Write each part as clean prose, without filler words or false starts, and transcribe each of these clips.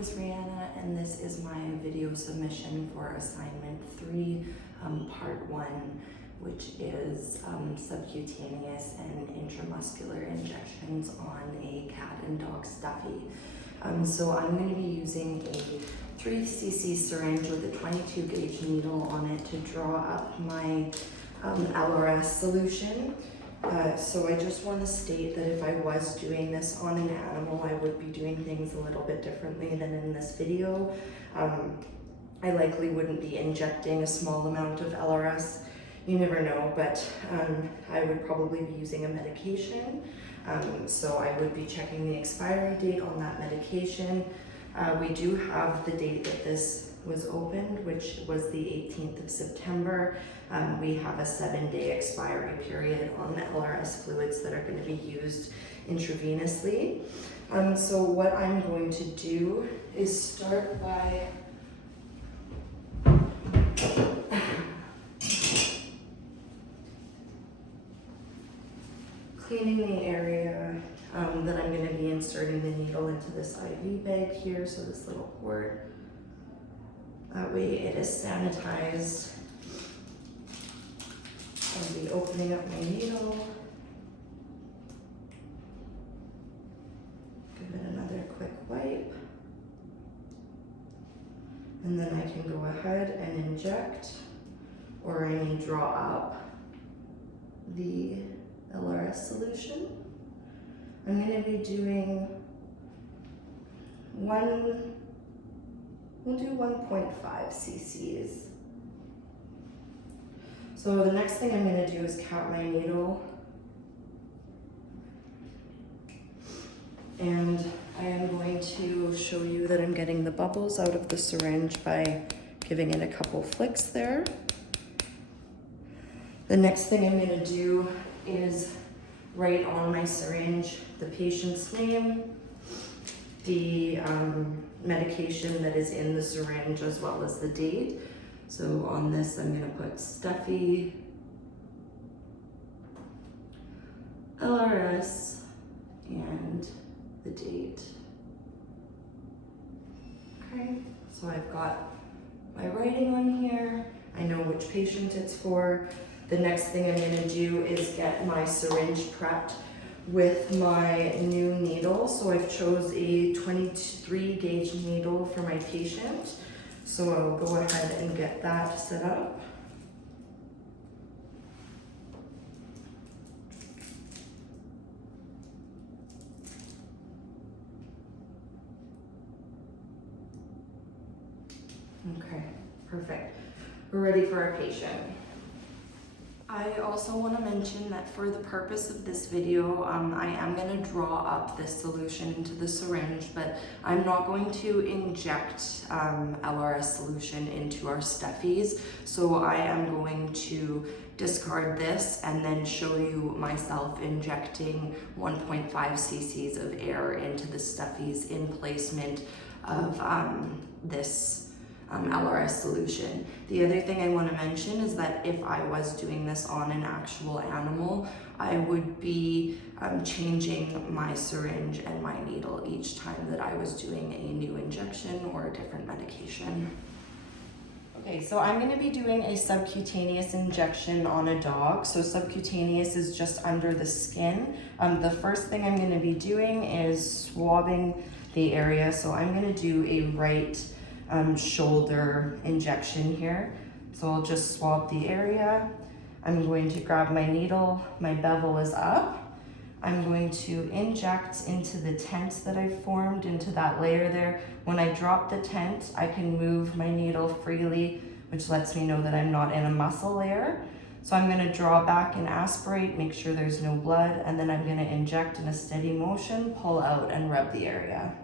is Rihanna, and this is my video submission for assignment 3, part 1, which is subcutaneous and intramuscular injections on a cat and dog stuffy. So I'm going to be using a 3cc syringe with a 22 gauge needle on it to draw up my LRS solution. So I just want to state that if I was doing this on an animal, I would be doing things a little bit differently than in this video. I likely wouldn't be injecting a small amount of LRS. You never know, but I would probably be using a medication. So I would be checking the expiry date on that medication. We do have the date that this was opened, which was the 18th of September. We have a 7-day expiry period on the LRS fluids that are going to be used intravenously. So what I'm going to do is start by cleaning the area that I'm going to be inserting the needle into this IV bag here, so this little port. That way it is sanitized. I'll be opening up my needle. Give it another quick wipe. And then I can go ahead and inject, or I may draw up the LRS solution. I'm going to be doing we'll do 1.5 cc's. So the next thing I'm going to do is cap my needle. And I am going to show you that I'm getting the bubbles out of the syringe by giving it a couple flicks there. The next thing I'm going to do is write on my syringe the patient's name, the medication that is in the syringe, as well as the date. So on this, I'm going to put stuffy, LRS, and the date. Okay, so I've got my writing on here. I know which patient it's for. The next thing I'm going to do is get my syringe prepped with my new needle. So I've chose a 23 gauge needle for my patient. So I'll go ahead and get that set up. Okay, perfect. We're ready for our patient. I also want to mention that for the purpose of this video, I am going to draw up this solution into the syringe, but I'm not going to inject LRS solution into our stuffies. So I am going to discard this and then show you myself injecting 1.5 cc's of air into the stuffies in placement of this LRS solution. The other thing I want to mention is that if I was doing this on an actual animal, I would be changing my syringe and my needle each time that I was doing a new injection or a different medication. Okay, so I'm going to be doing a subcutaneous injection on a dog. So subcutaneous is just under the skin. The first thing I'm going to be doing is swabbing the area. So I'm going to do a right shoulder injection here. So I'll just swab the area. I'm going to grab my needle, my bevel is up. I'm going to inject into the tent that I formed, into that layer there. When I drop the tent, I can move my needle freely, which lets me know that I'm not in a muscle layer. So I'm going to draw back and aspirate, make sure there's no blood, and then I'm going to inject in a steady motion, pull out and rub the area.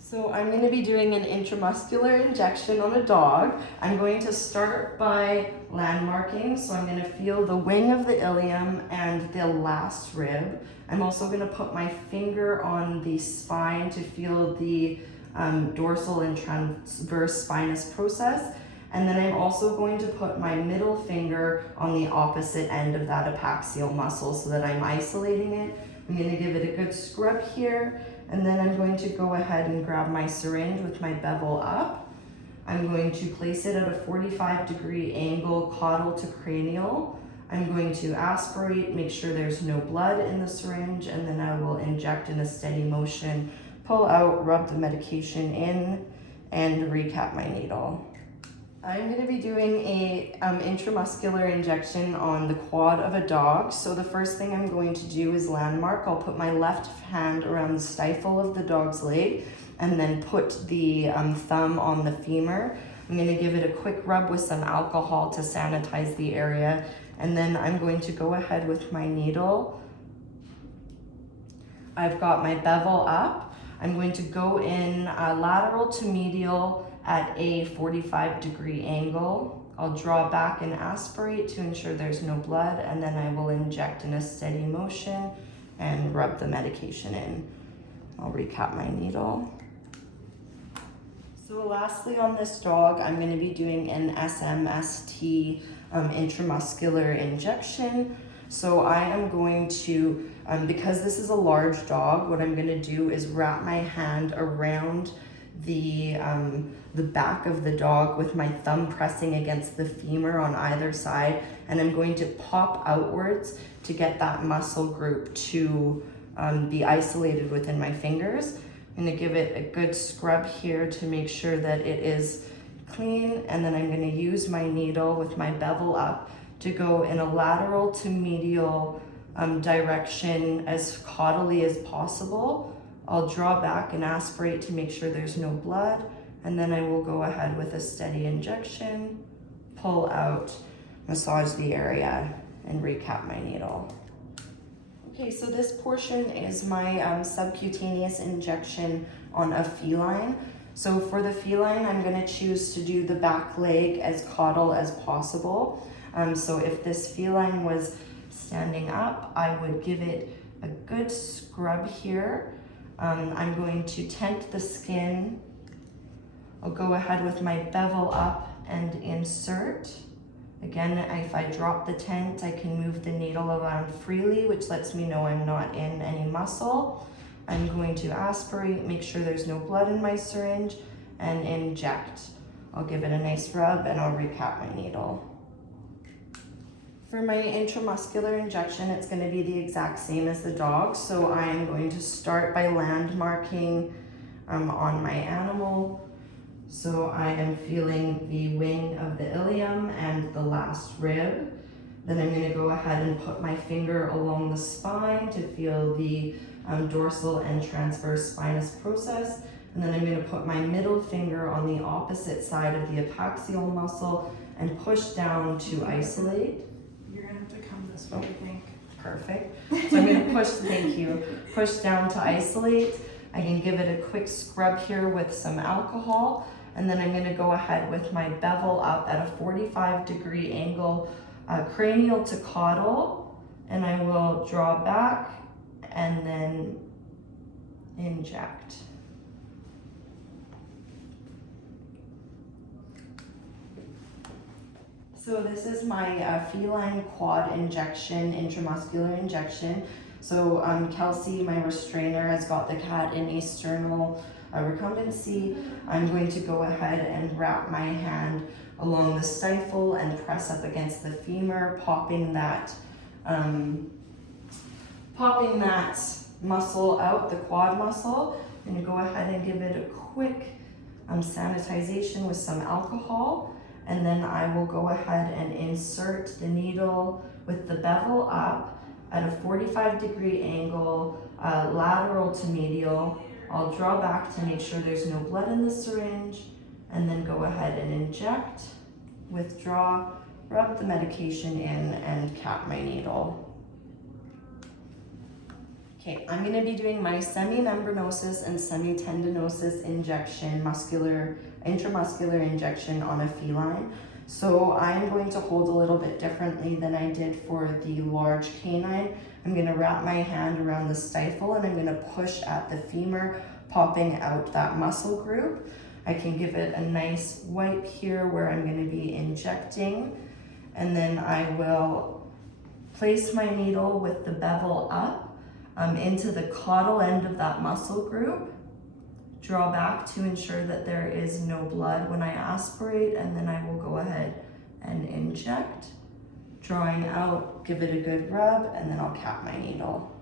So I'm going to be doing an intramuscular injection on a dog. I'm going to start by landmarking. So I'm going to feel the wing of the ilium and the last rib. I'm also going to put my finger on the spine to feel the dorsal and transverse spinous process. And then I'm also going to put my middle finger on the opposite end of that epaxial muscle so that I'm isolating it. I'm going to give it a good scrub here. And then I'm going to go ahead and grab my syringe with my bevel up. I'm going to place it at a 45-degree angle, caudal to cranial. I'm going to aspirate, make sure there's no blood in the syringe, and then I will inject in a steady motion, pull out, rub the medication in, and recap my needle. I'm going to be doing a intramuscular injection on the quad of a dog. So the first thing I'm going to do is landmark. I'll put my left hand around the stifle of the dog's leg and then put the thumb on the femur. I'm going to give it a quick rub with some alcohol to sanitize the area. And then I'm going to go ahead with my needle. I've got my bevel up. I'm going to go in lateral to medial at a 45-degree angle. I'll draw back and aspirate to ensure there's no blood, and then I will inject in a steady motion and rub the medication in. I'll recap my needle. So lastly on this dog, I'm going to be doing an SMST intramuscular injection. So I am going to, because this is a large dog, what I'm going to do is wrap my hand around the back of the dog with my thumb pressing against the femur on either side, and I'm going to pop outwards to get that muscle group to be isolated within my fingers. I'm going to give it a good scrub here to make sure that it is clean, and then I'm going to use my needle with my bevel up to go in a lateral to medial direction as caudally as possible. I'll draw back and aspirate to make sure there's no blood, and then I will go ahead with a steady injection, pull out, massage the area, and recap my needle. Okay, so this portion is my subcutaneous injection on a feline. So for the feline, I'm going to choose to do the back leg as caudal as possible. So if this feline was standing up, I would give it a good scrub here. I'm going to tent the skin. I'll go ahead with my bevel up and insert. Again, if I drop the tent, I can move the needle around freely, which lets me know I'm not in any muscle. I'm going to aspirate, make sure there's no blood in my syringe, and inject. I'll give it a nice rub and I'll recap my needle. For my intramuscular injection, it's going to be the exact same as the dog. So I am going to start by landmarking on my animal. So I am feeling the wing of the ilium and the last rib. Then I'm going to go ahead and put my finger along the spine to feel the dorsal and transverse spinous process. And then I'm going to put my middle finger on the opposite side of the epaxial muscle and push down to isolate. You're going to have to come this way, I think. Perfect. So I'm going to push, thank you, push down to isolate. I can give it a quick scrub here with some alcohol. And then I'm going to go ahead with my bevel up at a 45-degree angle, cranial to caudal, and I will draw back and then inject. So this is my feline quad injection, intramuscular injection. So Kelsey, my restrainer, has got the cat in sternal recumbency. I'm going to go ahead and wrap my hand along the stifle and press up against the femur, popping that muscle out, the quad muscle. I'm going to go ahead and give it a quick sanitization with some alcohol, and then I will go ahead and insert the needle with the bevel up at a 45-degree angle, lateral to medial. I'll draw back to make sure there's no blood in the syringe, and then go ahead and inject, withdraw, rub the medication in, and cap my needle. Okay, I'm going to be doing my semimembranosus and semitendinosus injection, intramuscular injection on a feline. So I'm going to hold a little bit differently than I did for the large canine. I'm going to wrap my hand around the stifle and I'm going to push at the femur, popping out that muscle group. I can give it a nice wipe here where I'm going to be injecting, and then I will place my needle with the bevel up. into the caudal end of that muscle group. Draw back to ensure that there is no blood when I aspirate, and then I will go ahead and inject. Drawing out, give it a good rub, and then I'll cap my needle.